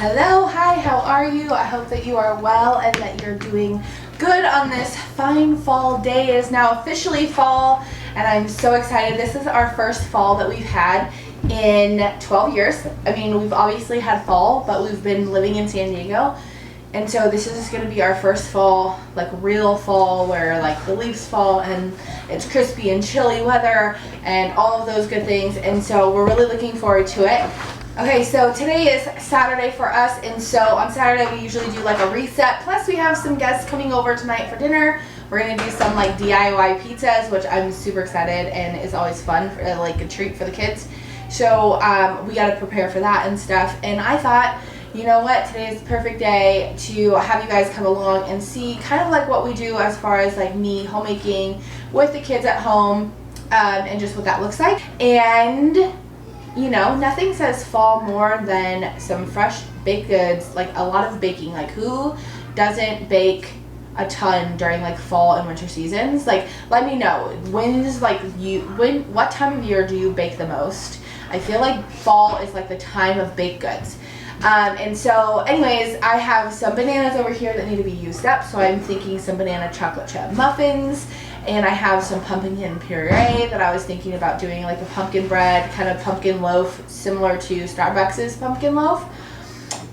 Hello, hi, how are you? I hope that you are well and that you're doing good on this fine fall day. It is now officially fall and I'm so excited. This is our first fall that we've had in 12 years. I mean, we've obviously had fall, but we've been living in San Diego. And so this is going to be our first fall, like real fall, where like the leaves fall and it's crispy and chilly weather and all of those good things. And so we're really looking forward to it. Okay, so today is Saturday for us, and so on Saturday we usually do like a reset. Plus we have some guests coming over tonight for dinner. We're gonna do some like DIY pizzas, which I'm super excited and is always fun, for, like a treat for the kids. So we gotta prepare for that and stuff. And I thought, you know what, today is the perfect day to have you guys come along and see kind of like what we do as far as like me homemaking with the kids at home, and just what that looks like. And you know, nothing says fall more than some fresh baked goods, like a lot of baking. Like who doesn't bake a ton during like fall and winter seasons? Like let me know, what time of year do you bake the most? I feel like fall is like the time of baked goods. And so anyways, I have some bananas over here that need to be used up, so I'm thinking some banana chocolate chip muffins. And I have some pumpkin puree that I was thinking about doing, like a pumpkin bread, kind of pumpkin loaf, similar to Starbucks's pumpkin loaf.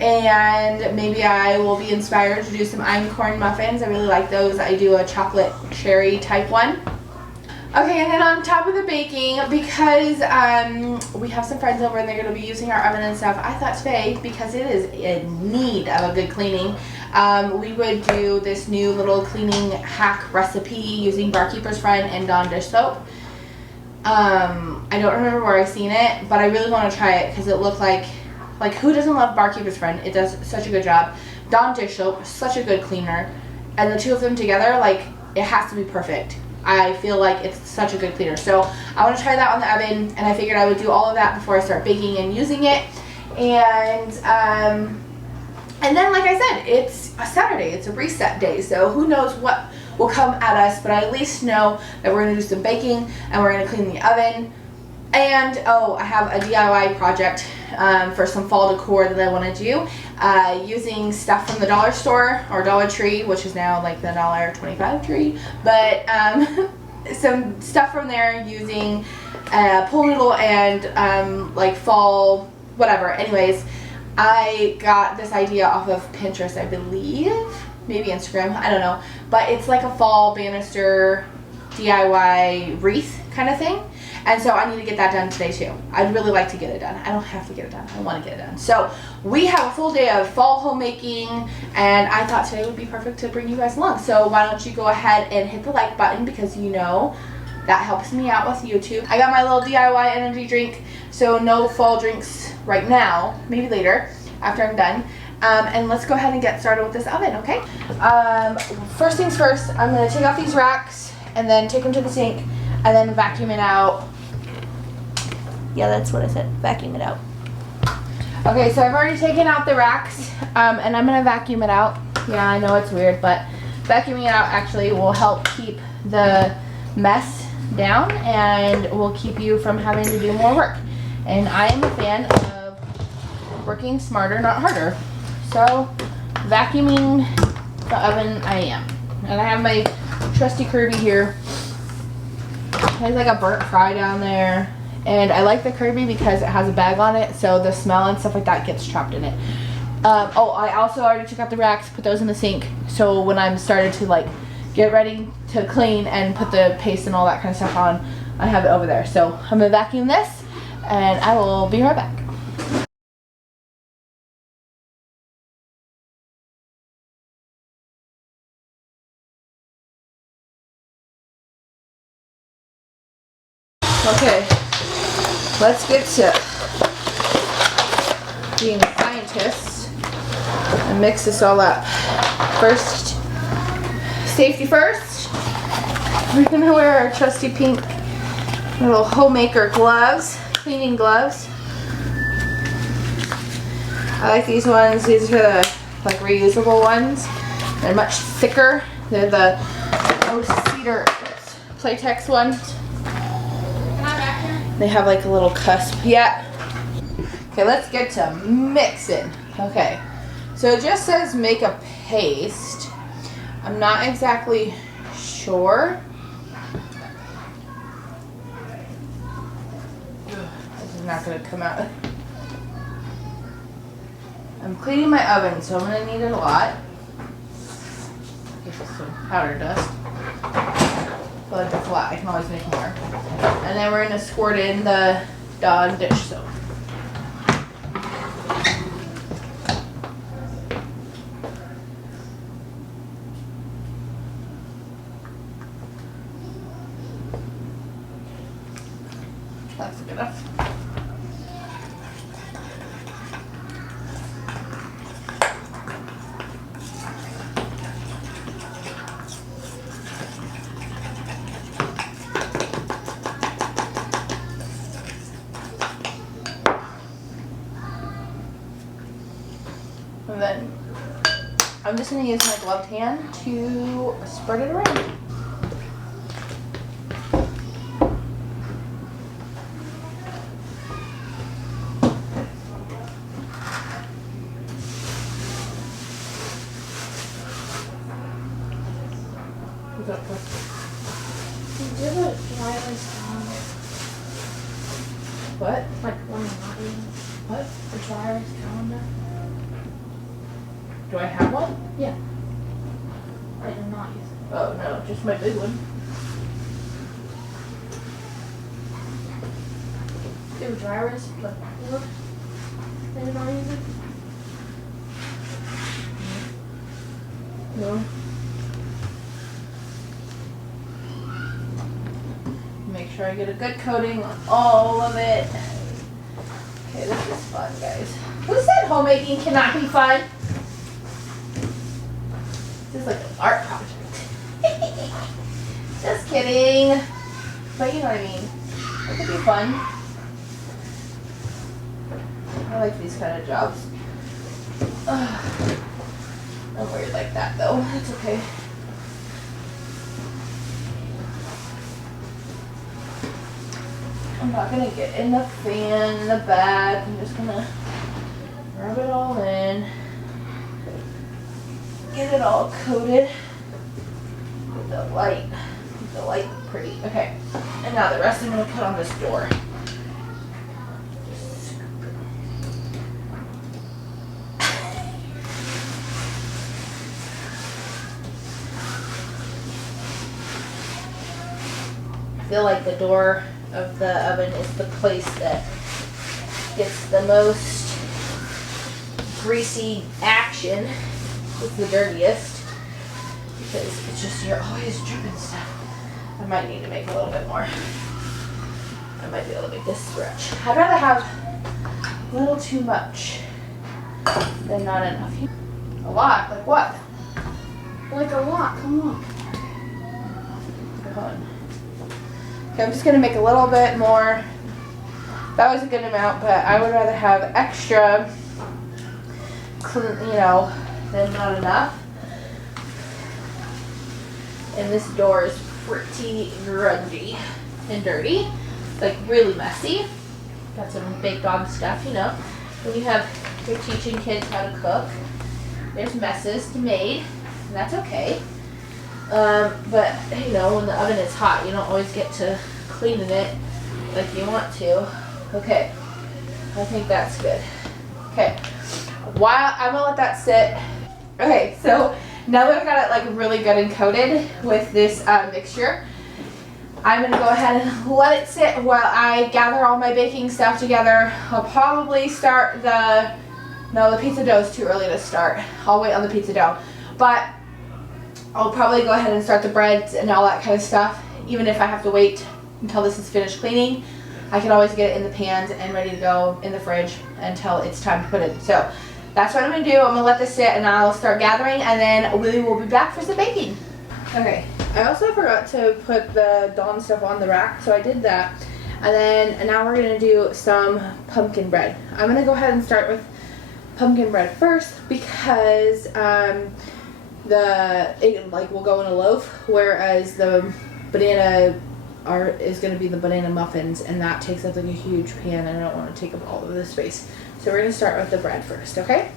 And maybe I will be inspired to do some einkorn muffins. I really like those. I do a chocolate cherry type one. Okay, and then on top of the baking, because we have some friends over and they're going to be using our oven and stuff, I thought today, because it is in need of a good cleaning, we would do this new little cleaning hack recipe using Barkeeper's Friend and Dawn dish soap. I don't remember where I seen it, but I really want to try it because it looked like who doesn't love Barkeeper's Friend? It does such a good job. Dawn dish soap, such a good cleaner, and the two of them together, like, it has to be perfect. I feel like it's such a good cleaner. So I want to try that on the oven, and I figured I would do all of that before I start baking and using it. And then, like I said, it's a Saturday. It's a reset day. So who knows what will come at us, but I at least know that we're going to do some baking and we're going to clean the oven. And, oh, I have a DIY project for some fall decor that I want to do using stuff from the dollar store or Dollar Tree, which is now like the $1.25 tree. But some stuff from there using pool noodle and like fall, whatever. Anyways, I got this idea off of Pinterest, I believe. Maybe Instagram, I don't know. But it's like a fall banister DIY wreath kind of thing. And so I need to get that done today too. I'd really like to get it done. I don't have to get it done. I want to get it done. So we have a full day of fall homemaking, and I thought today would be perfect to bring you guys along. So why don't you go ahead and hit the like button, because you know that helps me out with YouTube. I got my little DIY energy drink, so no fall drinks right now, maybe later after I'm done. And let's go ahead and get started with this oven, okay? First things first, I'm going to take off these racks and then take them to the sink and then vacuum it out. Yeah, that's what I said, vacuum it out. Okay, so I've already taken out the racks, and I'm going to vacuum it out. Yeah, I know it's weird, but vacuuming it out actually will help keep the mess down and will keep you from having to do more work. And I am a fan of working smarter, not harder. So, vacuuming the oven I am. And I have my trusty Kirby here. There's like a burnt fry down there. And I like the Kirby because it has a bag on it, so the smell and stuff like that gets trapped in it. Oh, I also already took out the racks, put those in the sink, so when I'm started to like get ready to clean and put the paste and all that kind of stuff on, I have it over there. So I'm gonna vacuum this, and I will be right back. Okay, let's get to being scientists and mix this all up. First, safety first. We're gonna wear our trusty pink little homemaker gloves, cleaning gloves. I like these ones. These are the like reusable ones. They're much thicker. They're the cedar Playtex ones. They have like a little cusp. Yeah. Okay, let's get to mixing. Okay, so it just says make a paste. I'm not exactly sure. This is not going to come out. I'm cleaning my oven, so I'm going to need it a lot. This is some powder dust. But the flat, I can always make more. And then we're going to squirt in the Dawn dish soap. That's good enough. And then I'm just going to use my gloved hand to spread it around. Do you have a dry erase calendar? What? Like one not using? What? A dry erase calendar? Do I have one? Yeah. Or you're not using? Oh no, just my big one. Do you have a dry erase like board that you're not using? No. Make sure I get a good coating on all of it. Okay, this is fun, guys. Who said homemaking cannot be fun? This is like an art project. Just kidding. But you know what I mean. It could be fun. I like these kind of jobs. Ugh. Not weird like that though. It's okay. I'm not gonna get in the fan in the back. I'm just gonna rub it all in. Get it all coated with the light. Make the light pretty. Okay. And now the rest I'm gonna put on this door. I feel like the door of the oven is the place that gets the most greasy action. It's the dirtiest because it's just, you're always dripping stuff. I might need to make a little bit more. I might be able to make this stretch. I'd rather have a little too much than not enough. A lot? Like what? Like a lot, come on. Hold on. Okay, I'm just gonna make a little bit more. That was a good amount, but I would rather have extra, you know, than not enough. And this door is pretty grungy and dirty, like really messy. Got some big dog stuff, you know. When you're teaching kids how to cook, there's messes to be made, and that's okay. But you know, when the oven is hot, you don't always get to cleaning it like you want to. Okay, I think that's good. Okay, while I'm gonna let that sit. Okay, so now that I've got it like really good and coated with this mixture, I'm gonna go ahead and let it sit while I gather all my baking stuff together. I'll probably start the pizza dough is too early to start. I'll wait on the pizza dough, but I'll probably go ahead and start the breads and all that kind of stuff. Even if I have to wait until this is finished cleaning, I can always get it in the pans and ready to go in the fridge until it's time to put it in. So that's what I'm going to do. I'm going to let this sit and I'll start gathering, and then we will be back for some baking. Okay, I also forgot to put the Dawn stuff on the rack, so I did that. And now we're going to do some pumpkin bread. I'm going to go ahead and start with pumpkin bread first because will go in a loaf, whereas the banana is going to be the banana muffins, and that takes up like a huge pan and I don't want to take up all of the space. So we're going to start with the bread first, okay?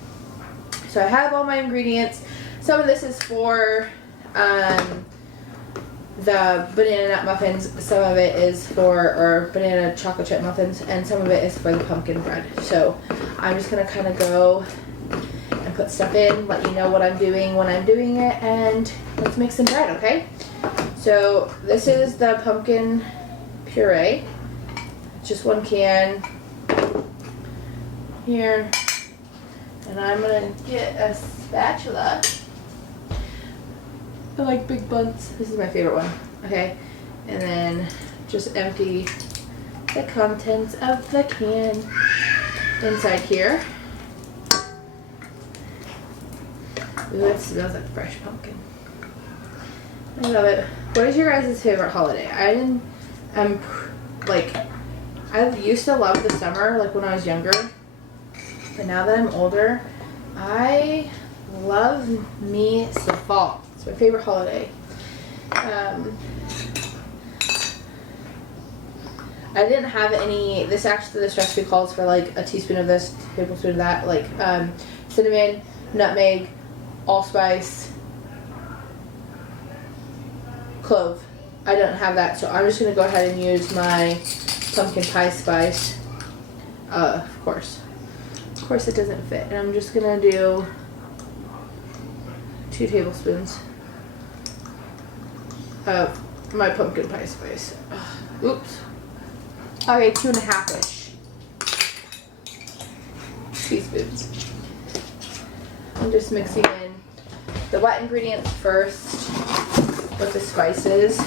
So I have all my ingredients. Some of this is for the banana nut muffins. Some of it is for, or banana chocolate chip muffins, and some of it is for the pumpkin bread. So I'm just gonna kind of go and put stuff in, let you know what I'm doing when I'm doing it, and let's make some bread, okay? So this is the pumpkin puree. Just 1 can here. And I'm gonna get a spatula. I like big buns. This is my favorite one. Okay. And then just empty the contents of the can inside here. Ooh, it smells like fresh pumpkin. I love it. What is your guys' favorite holiday? I used to love the summer, like when I was younger. But now that I'm older, I love me some fall. It's my favorite holiday. I didn't have any, this recipe calls for like a teaspoon of this, tablespoon of that, like cinnamon, nutmeg, allspice, clove. I don't have that, so I'm just going to go ahead and use my pumpkin pie spice. Of course it doesn't fit, and I'm just going to do 2 tablespoons of my pumpkin pie spice. Oops. Okay, 2.5-ish teaspoons. I'm just mixing in the wet ingredients first with the spices.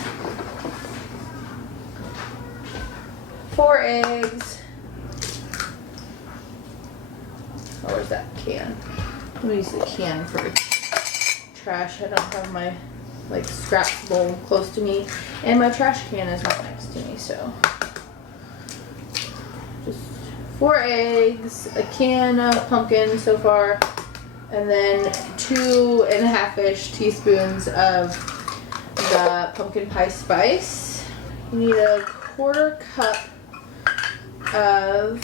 4 eggs. Oh, where's that can? I'm gonna use the can for trash. I don't have my scraps bowl close to me, and my trash can is right next to me, so just 4 eggs, a can of pumpkin so far, and then 2.5-ish teaspoons of the pumpkin pie spice. You need a 1/4 cup of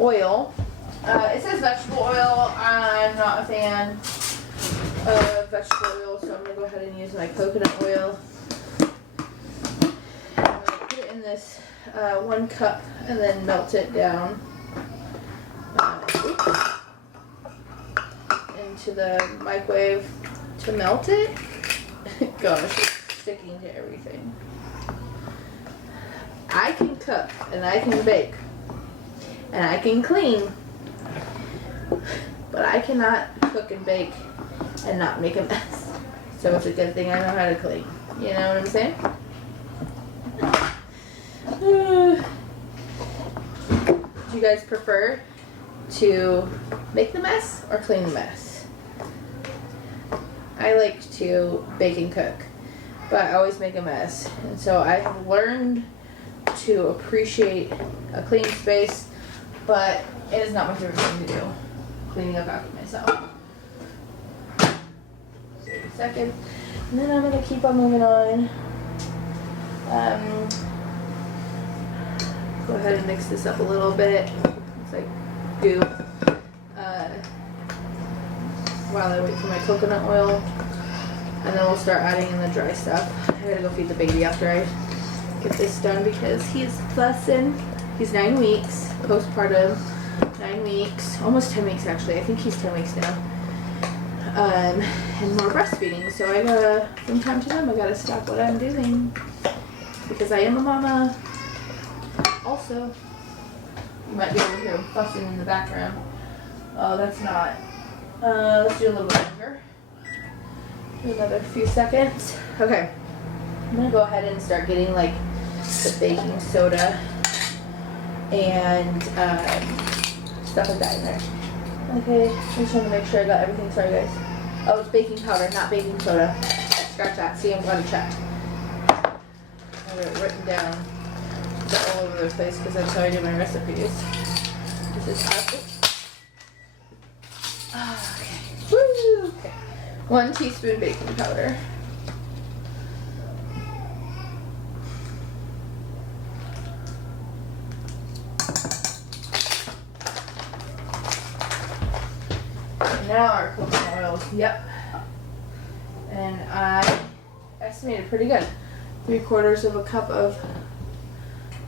oil. It says vegetable oil. I'm not a fan of vegetable oil, so I'm going to go ahead and use my coconut oil. I'm going to put it in this 1 cup and then melt it down into the microwave to melt it. Gosh, it's sticking to everything. I can cook and I can bake and I can clean, but I cannot cook and bake and not make a mess. So it's a good thing I know how to clean. You know what I'm saying? Do you guys prefer to make the mess or clean the mess? I like to bake and cook, but I always make a mess. And so I have learned to appreciate a clean space, but it is not my favorite thing to do, cleaning up after myself. Wait a second. And then I'm going to keep on moving on. Go ahead and mix this up a little bit. It's like goo. While I wait for my coconut oil. And then we'll start adding in the dry stuff. I gotta go feed the baby after I get this done because he's fussing. He's 9 weeks, postpartum, 9 weeks, almost 10 weeks actually. I think he's 10 weeks now. And more breastfeeding. So I gotta, from time to time, I gotta stop what I'm doing because I am a mama. Also, you might be able to hear him fussing in the background. Oh, that's not. Let's do a little bit longer. Do another few seconds. Okay. I'm gonna go ahead and start getting like the baking soda and stuff like that in there. Okay, I just want to make sure I got everything. Sorry guys. Oh, it's baking powder, not baking soda. Scratch that. See, I'm glad I checked. I have it written down. It's all over the place because that's how I do my recipes. This is up. Okay. Woo! Okay. 1 teaspoon baking powder. Now our coconut oils. Yep. And I estimated pretty good. 3/4 of a cup of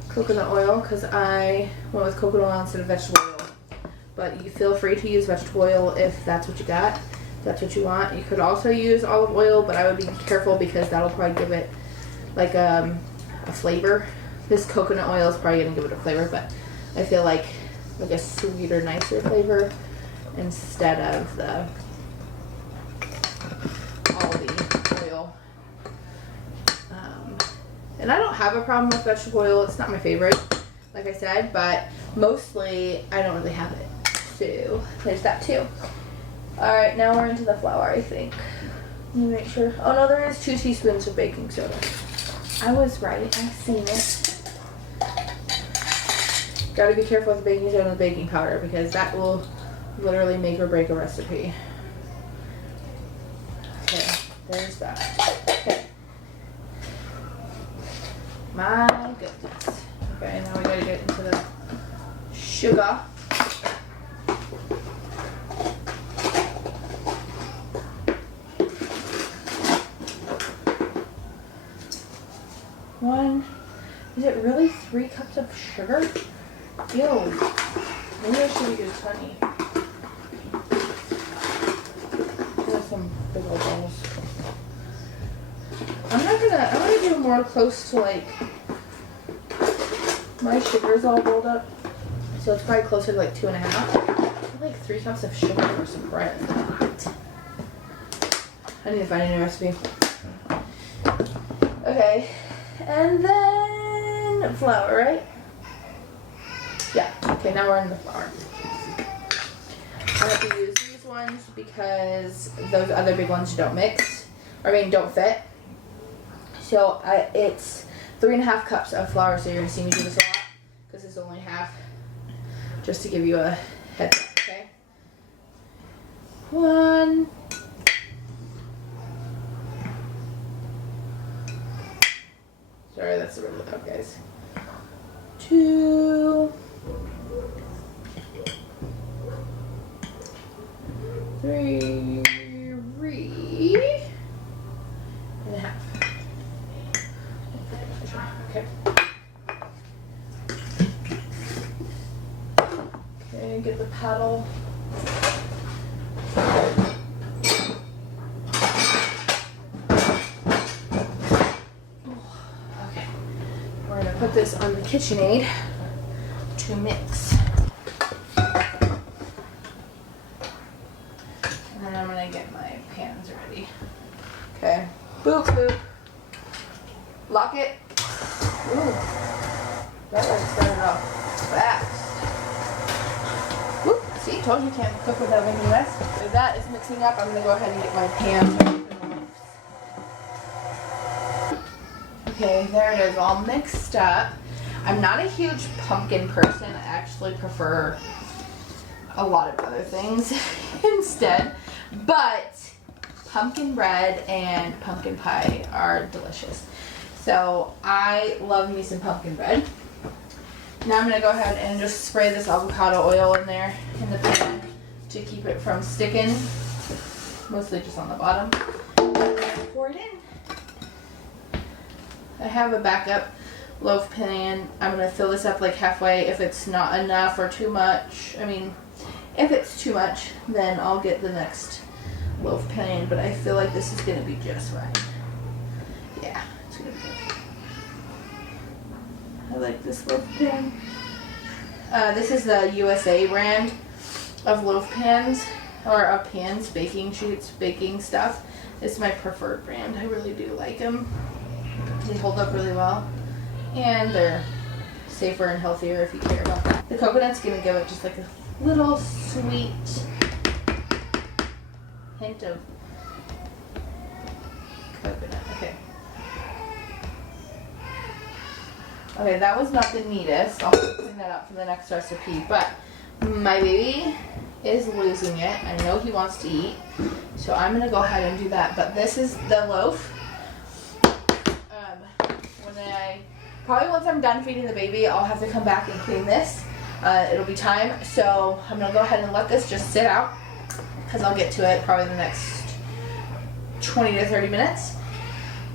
coconut oil because I went with coconut oil instead of vegetable oil. But you feel free to use vegetable oil if that's what you got. If that's what you want. You could also use olive oil, but I would be careful because that'll probably give it like a flavor. This coconut oil is probably gonna give it a flavor, but I feel like a sweeter, nicer flavor instead of the olive oil. And I don't have a problem with vegetable oil. It's not my favorite, like I said, but mostly I don't really have it. So there's that too. All right, now we're into the flour, I think. Let me make sure. Oh no, there is 2 teaspoons of baking soda. I was right. I've seen it. Gotta be careful with the baking soda and the baking powder because that will literally make or break a recipe. Okay, there's that. Okay. My goodness. Okay, now we gotta get into the sugar. Is it really 3 cups of sugar? Ew. Maybe I should use honey. There's some big old balls. I'm gonna do more close to like, my sugar's all rolled up. So it's probably closer to like 2.5. Like 3 cups of sugar for some bread. I need to find a new recipe. Okay. And then flour, right? Yeah. Okay, now we're in the flour. I have to use these ones because those other big ones don't mix. Don't fit. So it's 3.5 cups of flour. So you're gonna see me do this a lot because it's only half. Just to give you a heads up, okay? 1. Sorry, that's really loud, guys. 2, 3 and a half. Okay. Okay, get the paddle. Put this on the KitchenAid to mix. And then I'm gonna get my pans ready. Okay. Boop, boop. Lock it. Ooh. That one started off fast. Whoop. See, told you can't cook without making a mess. So that is mixing up. I'm gonna go ahead and get my pan. Okay, there it is, all mixed up. I'm not a huge pumpkin person. I actually prefer a lot of other things instead. But pumpkin bread and pumpkin pie are delicious. So I love me some pumpkin bread. Now I'm going to go ahead and just spray this avocado oil in there in the pan to keep it from sticking. Mostly just on the bottom. And pour it in. I have a backup loaf pan. I'm going to fill this up like halfway. If it's not enough or too much, if it's too much, then I'll get the next loaf pan. But I feel like this is going to be just right. Yeah, it's going to be good. I like this loaf pan. This is the USA brand of loaf pans, or of pans, baking sheets, baking stuff. It's my preferred brand. I really do like them. They hold up really well, and they're safer and healthier if you care about that. The coconut's going to give it just like a little sweet hint of coconut. Okay. Okay, that was not the neatest. I'll clean that up for the next recipe, but my baby is losing it. I know he wants to eat, so I'm going to go ahead and do that. But this is the loaf. Probably once I'm done feeding the baby, I'll have to come back and clean this. It'll be time, so I'm going to go ahead and let this just sit out because I'll get to it probably in the next 20 to 30 minutes.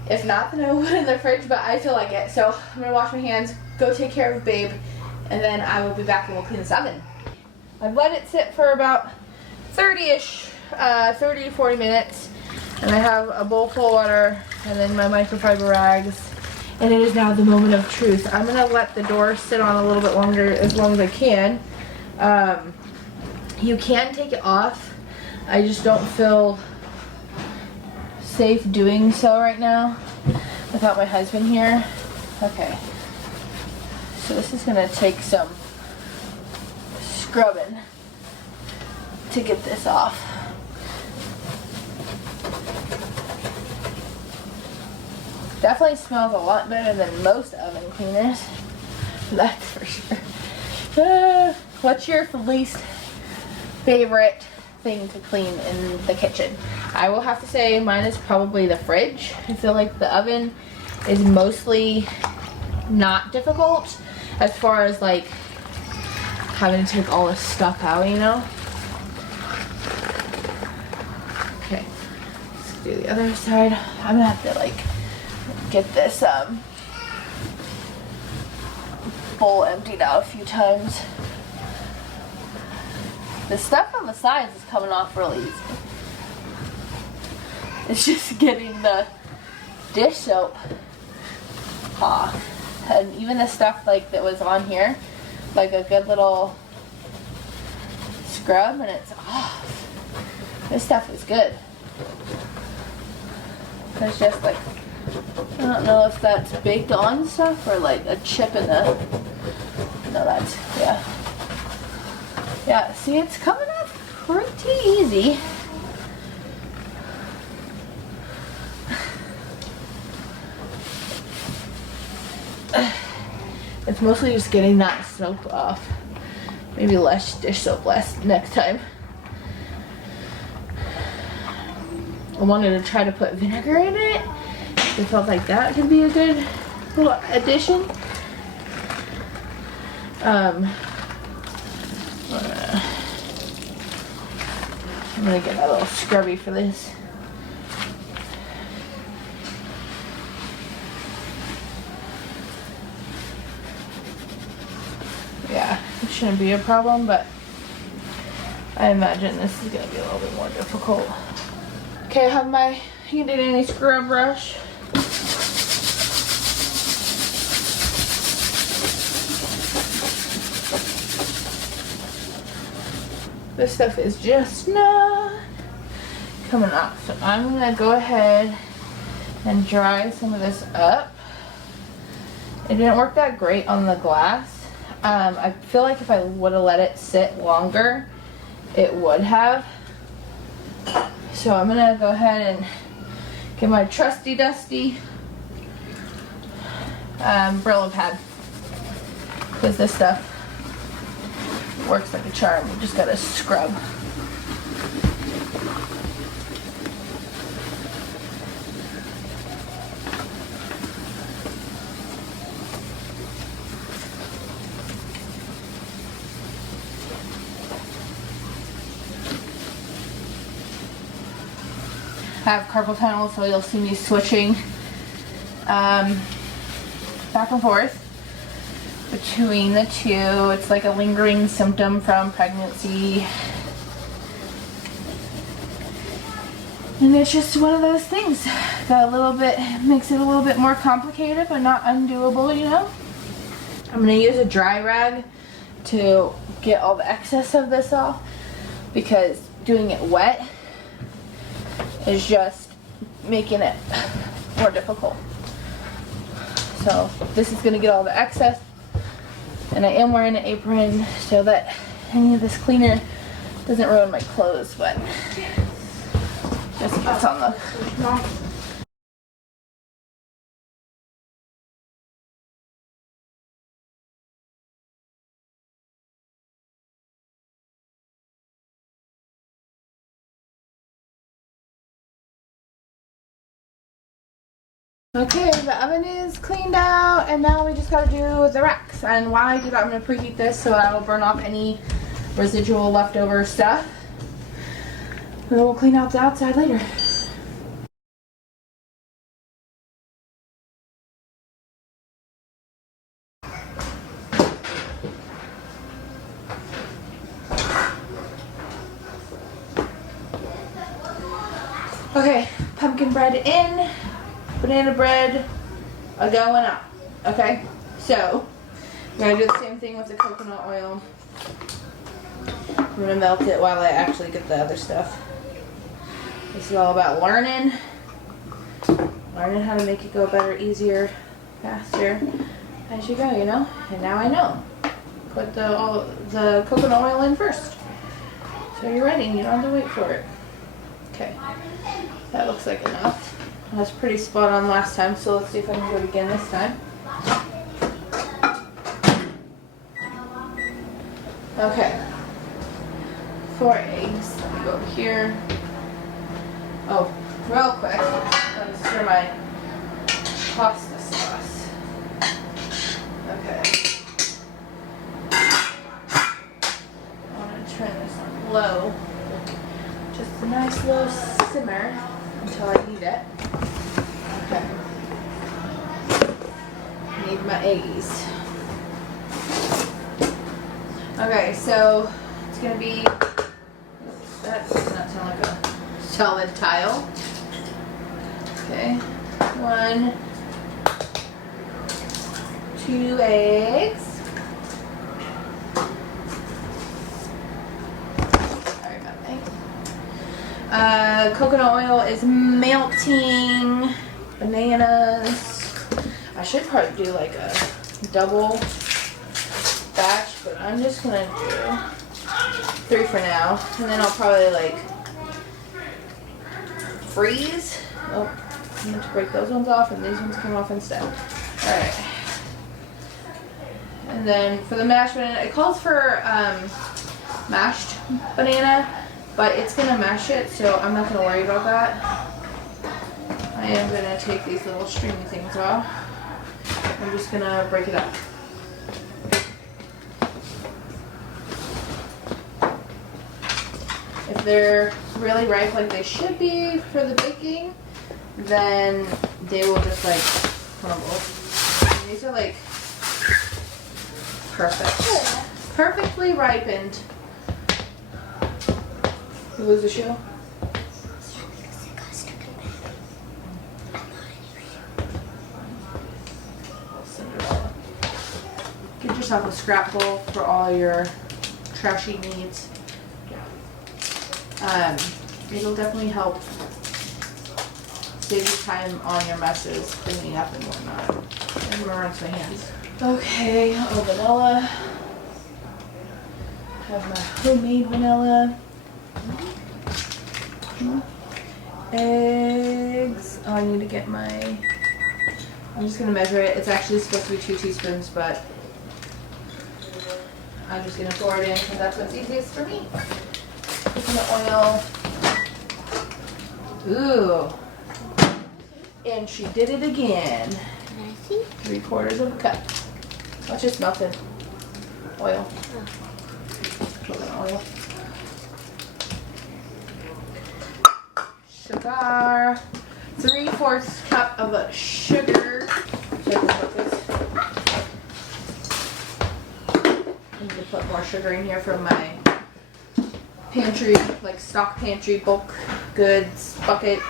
If not, then I will put it in the fridge, but I feel like it. So I'm gonna wash my hands, go take care of Babe, and then I will be back and we'll clean this oven. I've let it sit for about 30-ish, 30 to 40 minutes. And I have a bowl full of water and then my microfiber rags. And it is now the moment of truth. I'm gonna let the door sit on a little bit longer, as long as I can. You can take it off. I just don't feel safe doing so right now without my husband here. Okay. So this is gonna take some scrubbing to get this off. Definitely smells a lot better than most oven cleaners. That's for sure. What's your least favorite thing to clean in the kitchen? I will have to say mine is probably the fridge. I feel like the oven is mostly not difficult as far as like having to take all this stuff out, you know? Okay, let's do the other side. I'm gonna have to like get this bowl emptied out a few times. The stuff on the sides is coming off really easy. It's just getting the dish soap off. And even the stuff like that was on here, like a good little scrub, and it's off. This stuff is good. It's just like, I don't know if that's baked on stuff or like a chip in the, no, that's, yeah. Yeah, see, it's coming off pretty easy. It's mostly just getting that soap off. Maybe less dish soap next time. I wanted to try to put vinegar in it. I felt like that could be a good little addition. I'm gonna get a little scrubby for this. Yeah, it shouldn't be a problem, but I imagine this is gonna be a little bit more difficult. Okay, I have my handy dandy scrub brush. This stuff is just not coming off. So I'm gonna go ahead and dry some of this up. It didn't work that great on the glass. I feel like if I would have let it sit longer, it would have. So I'm gonna go ahead and get my trusty dusty Brillo pad, because this stuff works like a charm. You just gotta scrub. I have carpal tunnel, so you'll see me switching back and forth between the two. It's like a lingering symptom from pregnancy. And it's just one of those things that makes it a little bit more complicated, but not undoable, you know? I'm gonna use a dry rag to get all the excess of this off, because doing it wet is just making it more difficult. So this is gonna get all the excess, and I am wearing an apron so that any of this cleaner doesn't ruin my clothes, but just gets on the. Okay, the oven is cleaned out, and now we just gotta do the racks. And while I do that, I'm gonna preheat this so I will burn off any residual leftover stuff. And then we'll clean out the outside later. Okay, pumpkin bread in, banana bread going out. Okay, so I'm gonna do the same thing with the coconut oil. I'm gonna melt it while I actually get the other stuff. This is all about learning how to make it go better, easier, faster as you go, you know? And now I know. Put the coconut oil in first. So you're ready and you don't have to wait for it. Okay, that looks like enough. That's pretty spot on last time, so let's see if I can do it again this time. Okay, 4 eggs. Let me go over here. Oh, real quick, let me stir my pasta sauce. Okay. I want to turn this on low. Just a nice low simmer until I need it. Okay. Need my eggies. Okay, so it's gonna be. Oops, that does not sound like a solid tile. Okay, 1, 2 eggs. Sorry about that. Coconut oil is melting. Bananas. I should probably do like a double batch, but I'm just gonna do 3 for now, and then I'll probably like freeze. Oh, I need to break those ones off, and these ones come off instead. All right. And then for the mashed banana, it calls for mashed banana, but it's gonna mash it, so I'm not gonna worry about that. I am gonna take these little stringy things off. I'm just gonna break it up. If they're really ripe like they should be for the baking, then they will just like crumble. And these are like perfect. Perfectly ripened. You lose a shoe? Get yourself a scrap bowl for all your trashy needs. It'll definitely help save you time on your messes, cleaning up and whatnot. I'm gonna rinse my hands. Okay, oh, vanilla. Have my homemade vanilla. Eggs. Oh, I need to get my. I'm just gonna measure it. It's actually supposed to be 2 teaspoons, but I'm just gonna pour it in because that's what's easiest for me. Coconut oil. Ooh. And she did it again. 3/4 of a cup. That's just melted oil. Coconut oil. Sugar. 3/4 cup of sugar. So I can put this. I need to put more sugar in here from my pantry, like stock pantry bulk goods bucket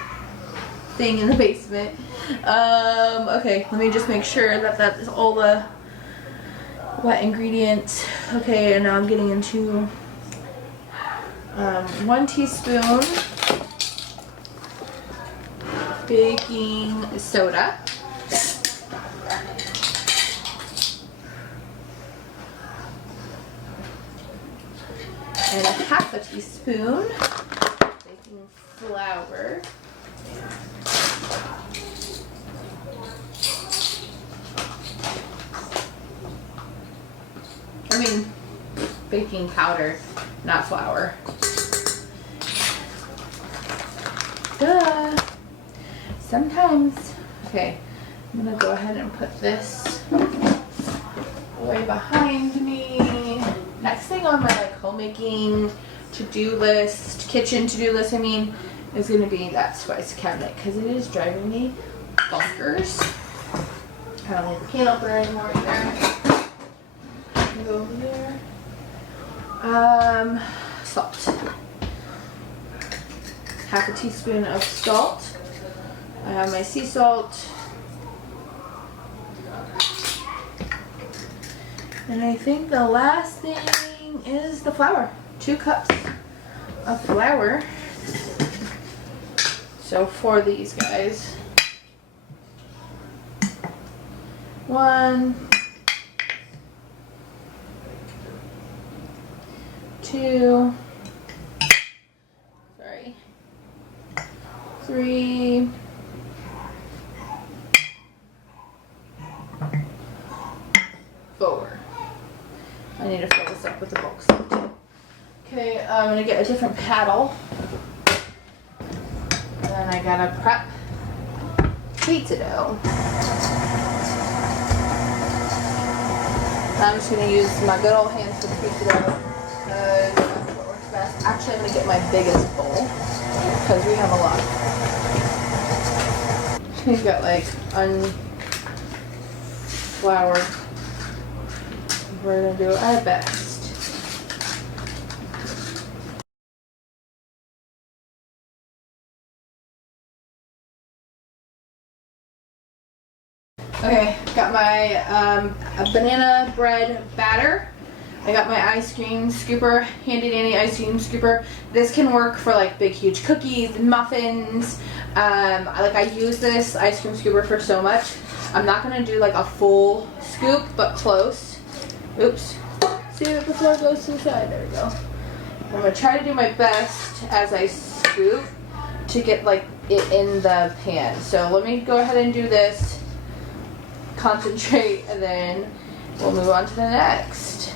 thing in the basement. Okay, let me just make sure that that is all the wet ingredients. Okay, and now I'm getting into 1 teaspoon baking soda. And 1/2 teaspoon baking flour. I mean, baking powder, not flour. Duh. Sometimes. Okay, I'm gonna go ahead and put this way behind me. Next thing on my like homemaking to-do list, kitchen to-do list, I mean, is going to be that spice cabinet because it is driving me bonkers. I don't need the can opener anymore either. Go over there. Salt. Half a teaspoon of salt. I have my sea salt. And I think the last thing is the flour. 2 cups of flour. So for these guys. 1, 2, 3, 4. I need to fill this up with the bulk salt. Okay, I'm gonna get a different paddle. And then I gotta prep pizza dough. I'm just gonna use my good old hands for the pizza dough. That's what works best. Actually, I'm gonna get my biggest bowl because we have a lot. We've got like unfloured. We're gonna do our best. Okay, got my banana bread batter. I got my ice cream scooper, handy dandy ice cream scooper. This can work for like big huge cookies and muffins. I use this ice cream scooper for so much. I'm not gonna do like a full scoop, but close. Oops. See it before it goes to the side. There we go. I'm gonna try to do my best as I scoop to get like it in the pan. So let me go ahead and do this, concentrate, and then we'll move on to the next.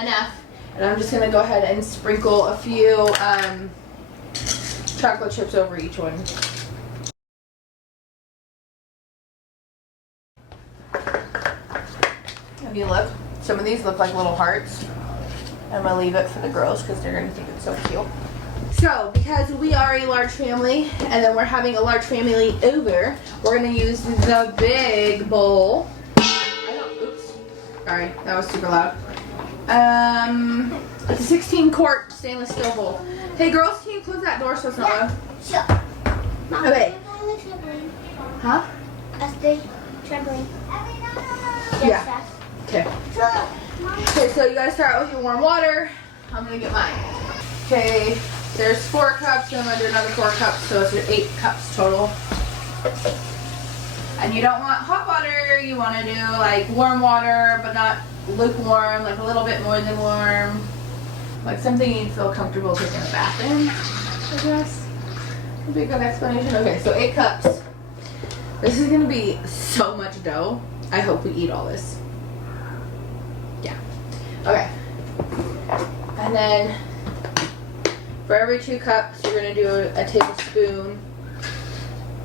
Enough. And I'm just gonna go ahead and sprinkle a few chocolate chips over each one. If you look, some of these look like little hearts. I'm gonna leave it for the girls because they're gonna think it's so cute. So, because we are a large family and then we're having a large family over, we're gonna use the big bowl. Oops. Sorry, that was super loud. It's a 16 quart stainless steel bowl. Hey girls, can you close that door so it's not loud? Sure. Okay. Huh? That's the trampoline. Yeah. Okay. Okay, so you gotta start with your warm water. I'm gonna get mine. Okay, there's 4 cups, and I'm gonna do another 4 cups, so it's 8 cups total. And you don't want hot water, you wanna do like warm water, but not lukewarm, like a little bit more than warm. Like something you'd feel comfortable taking a bath in, I guess. Would be a good explanation. Okay, so 8 cups. This is gonna be so much dough. I hope we eat all this. Yeah. Okay. And then for every 2 cups, you're gonna do a tablespoon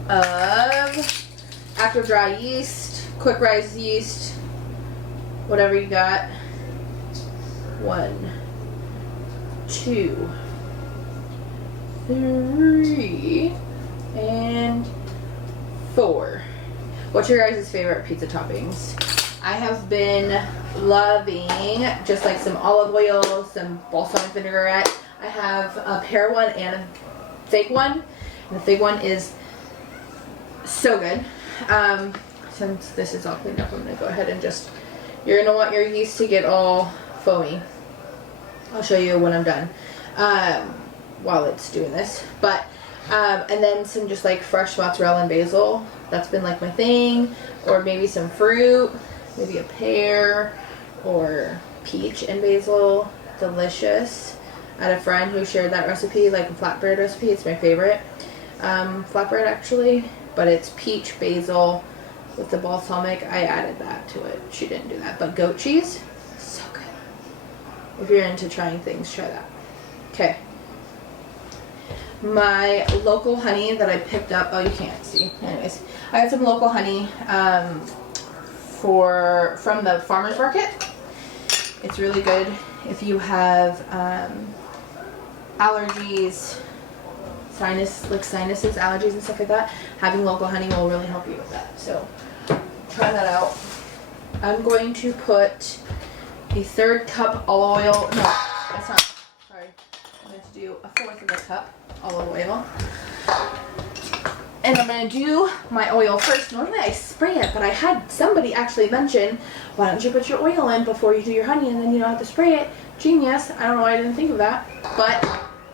of active dry yeast, quick rise yeast, whatever you got. 1, 2, 3, and 4. What's your guys' favorite pizza toppings? I have been loving just like some olive oil, some balsamic vinaigrette. I have a pear one and a fig one. And the fig one is so good. Since this is all cleaned up, I'm going to go ahead and just, you're going to want your yeast to get all foamy. I'll show you when I'm done while it's doing this. But and then some just like fresh mozzarella and basil. That's been like my thing. Or maybe some fruit, maybe a pear or peach and basil. Delicious. I had a friend who shared that recipe, like a flatbread recipe. It's my favorite flatbread actually, but it's peach basil with the balsamic. I added that to it. She didn't do that, but goat cheese, so good. If you're into trying things, try that. Okay. My local honey that I picked up. Oh, you can't see. Anyways, I got some local honey from the farmer's market. It's really good if you have allergies, sinuses, allergies and stuff like that. Having local honey will really help you with that. So try that out. I'm going to put a 1/3 cup olive oil. No, that's not. Sorry. I'm going to do a 1/4 of a cup olive oil. And I'm going to do my oil first. Normally I spray it, but I had somebody actually mention, why don't you put your oil in before you do your honey and then you don't have to spray it. Genius. I don't know why I didn't think of that, but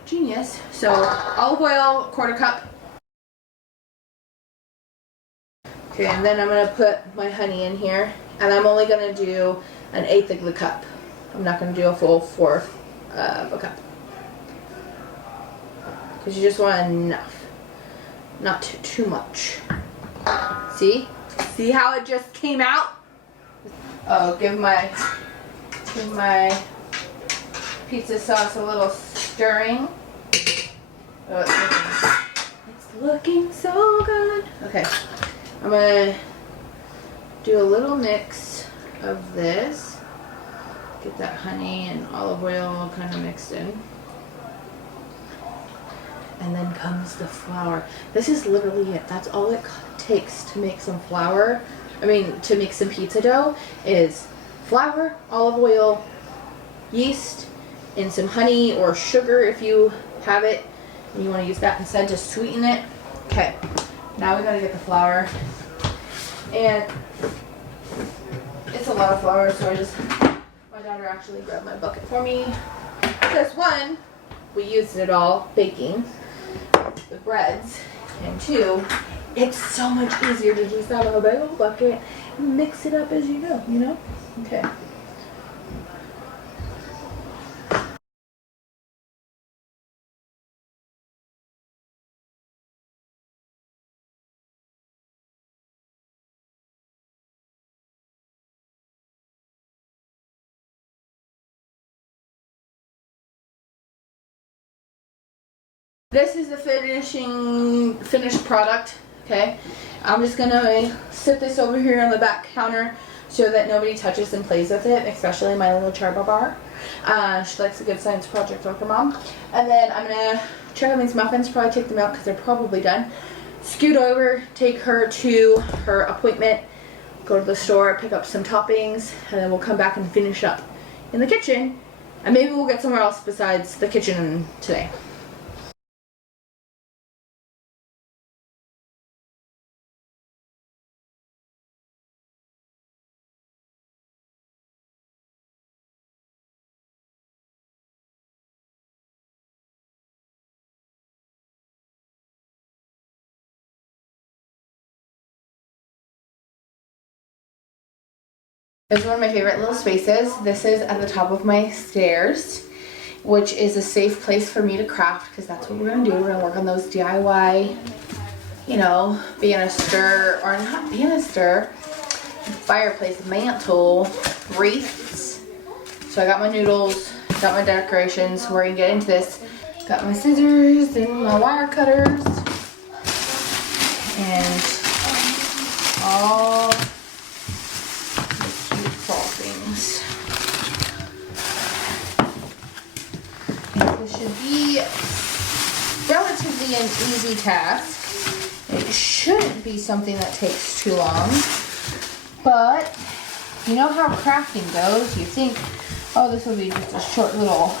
genius. So olive oil, 1/4 cup. Okay, and then I'm going to put my honey in here. And I'm only going to do 1/8 of the cup. I'm not going to do a full 1/4 of a cup. Because you just want enough. Not too much. See? See how it just came out? Oh, give my pizza sauce a little stirring. Oh, it's looking so good. Okay, I'm gonna do a little mix of this. Get that honey and olive oil kind of mixed in. And then comes the flour. This is literally it. That's all it takes to make some flour. To make some pizza dough is flour, olive oil, yeast, and some honey or sugar if you have it and you want to use that instead to sweeten it. Okay, now we gotta get the flour. And it's a lot of flour, so my daughter actually grabbed my bucket for me. Because one, we used it all baking the breads, and 2, it's so much easier to just have a big old bucket and mix it up as you go, you know? Okay. This is the finished product, okay? I'm just gonna sit this over here on the back counter so that nobody touches and plays with it, especially my little charba bar. She likes a good science project with her mom. And then I'm gonna check on these muffins, probably take them out because they're probably done. Scoot over, take her to her appointment, go to the store, pick up some toppings, and then we'll come back and finish up in the kitchen. And maybe we'll get somewhere else besides the kitchen today. This is one of my favorite little spaces. This is at the top of my stairs, which is a safe place for me to craft because that's what we're going to do. We're going to work on those DIY, banister, or not banister, fireplace, mantle, wreaths. So I got my noodles, got my decorations. We're going to get into this. Got my scissors and my wire cutters. And all things. This should be relatively an easy task. It shouldn't be something that takes too long, but you know how crafting goes. You think, oh, this will be just a short little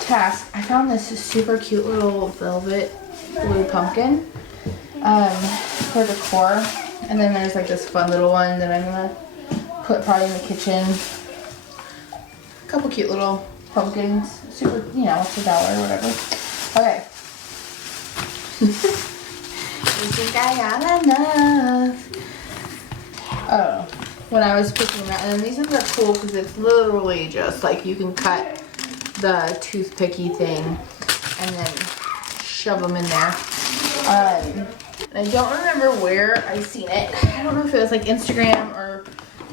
task. I found this super cute little velvet blue pumpkin for decor, and then there's like this fun little one that I'm gonna put probably in the kitchen. A couple cute little pumpkins. Super, it's $1 or whatever. Okay. You think I got enough? Oh, when I was picking that, and these ones are cool because it's literally just like you can cut the toothpicky thing and then shove them in there. I don't remember where I seen it. I don't know if it was like Instagram or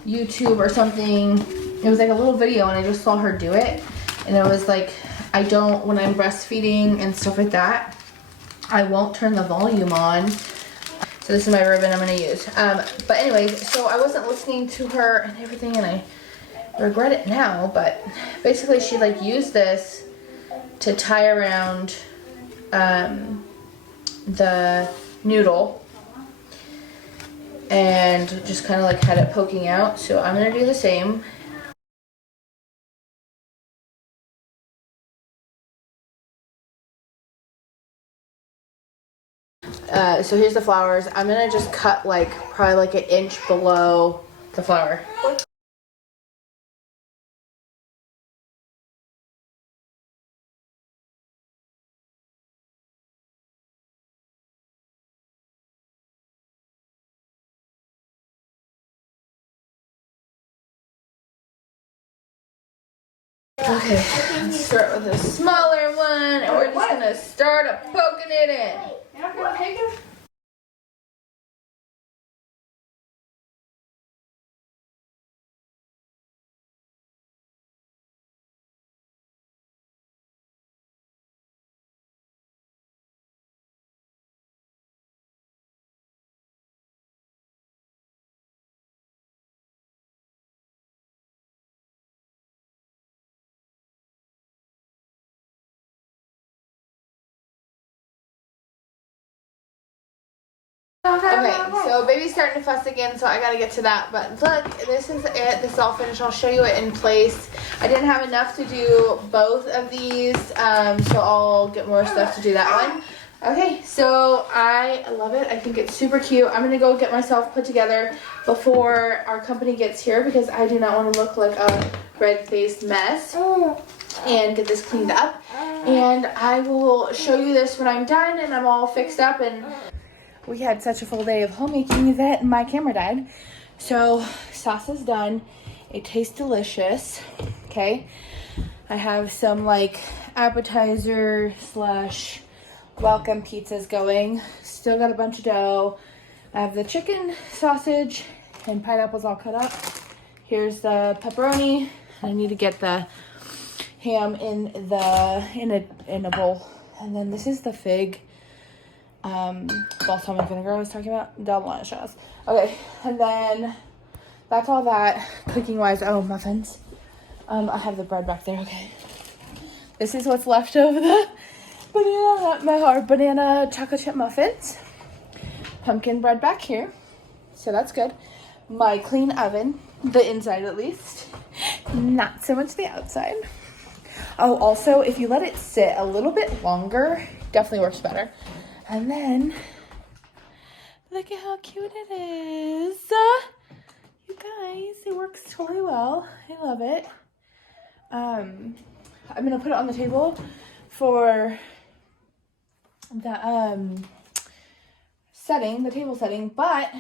YouTube or something. It was like a little video and I just saw her do it. And it was like, when I'm breastfeeding and stuff like that, I won't turn the volume on. So this is my ribbon I'm gonna use. But anyways, so I wasn't listening to her and everything and I regret it now, but basically she like used this to tie around the noodle and just kind of like had it poking out. So I'm gonna do the same. So here's the flowers. I'm gonna just cut like probably like an inch below the flower. Okay, let's start with a smaller one, and we're just gonna start poking it in. You're not gonna take it? Okay, so baby's starting to fuss again, so I gotta get to that. But look, this is it. This is all finished. I'll show you it in place. I didn't have enough to do both of these, so I'll get more stuff to do that one. Okay, so I love it. I think it's super cute. I'm gonna go get myself put together before our company gets here because I do not want to look like a red-faced mess. And get this cleaned up. And I will show you this when I'm done and I'm all fixed up. And we had such a full day of homemaking that my camera died. So sauce is done. It tastes delicious. Okay. I have some like appetizer slash welcome pizzas going. Still got a bunch of dough. I have the chicken, sausage, and pineapples all cut up. Here's the pepperoni. I need to get the ham in a bowl. And then this is the fig balsamic vinegar I was talking about. Double on shots. Okay, and then that's all that cooking wise. Oh, muffins. I have the bread back there. Okay, this is what's left of the banana chocolate chip muffins. Pumpkin bread back here, so that's good. My clean oven, the inside at least, not so much the outside. Oh, also, if you let it sit a little bit longer, definitely works better. And then, look at how cute it is. You guys, it works totally well. I love it. I'm going to put it on the table for the setting, the table setting, but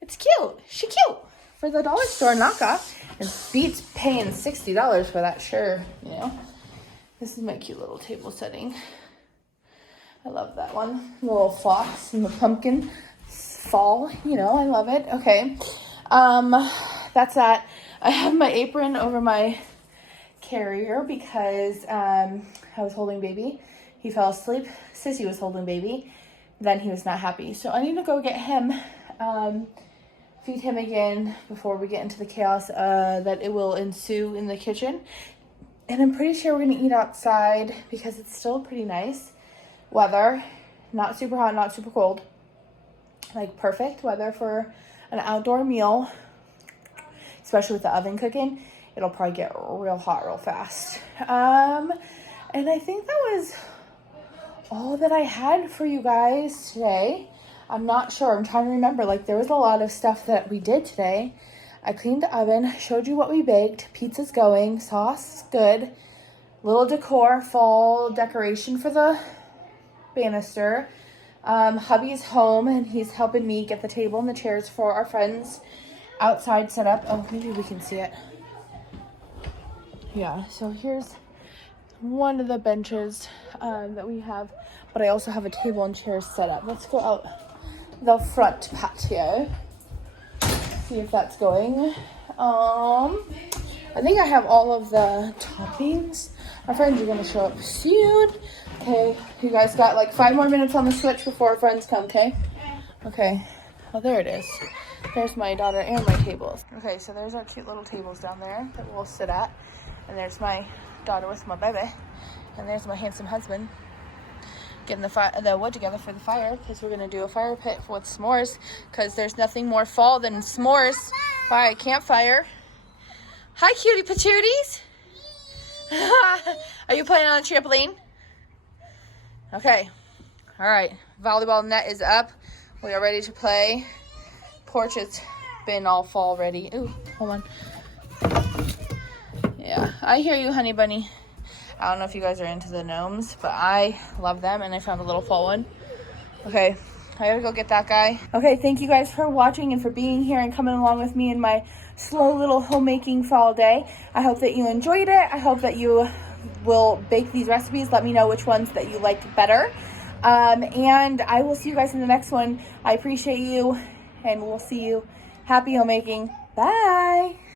it's cute. She's cute. For the dollar store knockoff. It beats paying $60 for that, sure, you know. This is my cute little table setting. I love that one. The little fox and the pumpkin fall, you know, I love it. Okay. That's that. I have my apron over my carrier because I was holding baby. He fell asleep. Sissy was holding baby. Then he was not happy. So I need to go get him. Feed him again before we get into the chaos that it will ensue in the kitchen. And I'm pretty sure we're going to eat outside because it's still pretty nice weather. Not super hot, not super cold. Like perfect weather for an outdoor meal. Especially with the oven cooking. It'll probably get real hot real fast. And I think that was all that I had for you guys today. I'm not sure. I'm trying to remember. Like, there was a lot of stuff that we did today. I cleaned the oven, showed you what we baked. Pizza's going. Sauce is good. Little decor, fall decoration for the banister. Hubby's home, and he's helping me get the table and the chairs for our friends outside set up. Oh, maybe we can see it. Yeah, so here's one of the benches that we have, but I also have a table and chairs set up. Let's go out the front patio, see if that's going. I think I have all of the toppings. Our friends are gonna show up soon. Okay, you guys got like 5 more minutes on the Switch before our friends come, okay? Okay, well there it is. There's my daughter and my tables. Okay, so there's our cute little tables down there that we'll sit at. And there's my daughter with my baby. And there's my handsome husband getting the wood together for the fire, because we're gonna do a fire pit with s'mores, because there's nothing more fall than s'mores by a campfire. Hi, cutie patooties. Are you playing on the trampoline? Okay. All right. Volleyball net is up. We are ready to play. Porch has been all fall ready. Ooh, hold on. Yeah, I hear you, honey bunny. I don't know if you guys are into the gnomes, but I love them, and I found a little fall one. Okay, I gotta go get that guy. Okay, thank you guys for watching and for being here and coming along with me in my slow little homemaking fall day. I hope that you enjoyed it. I hope that you will bake these recipes. Let me know which ones that you like better. And I will see you guys in the next one. I appreciate you, and we'll see you. Happy homemaking. Bye.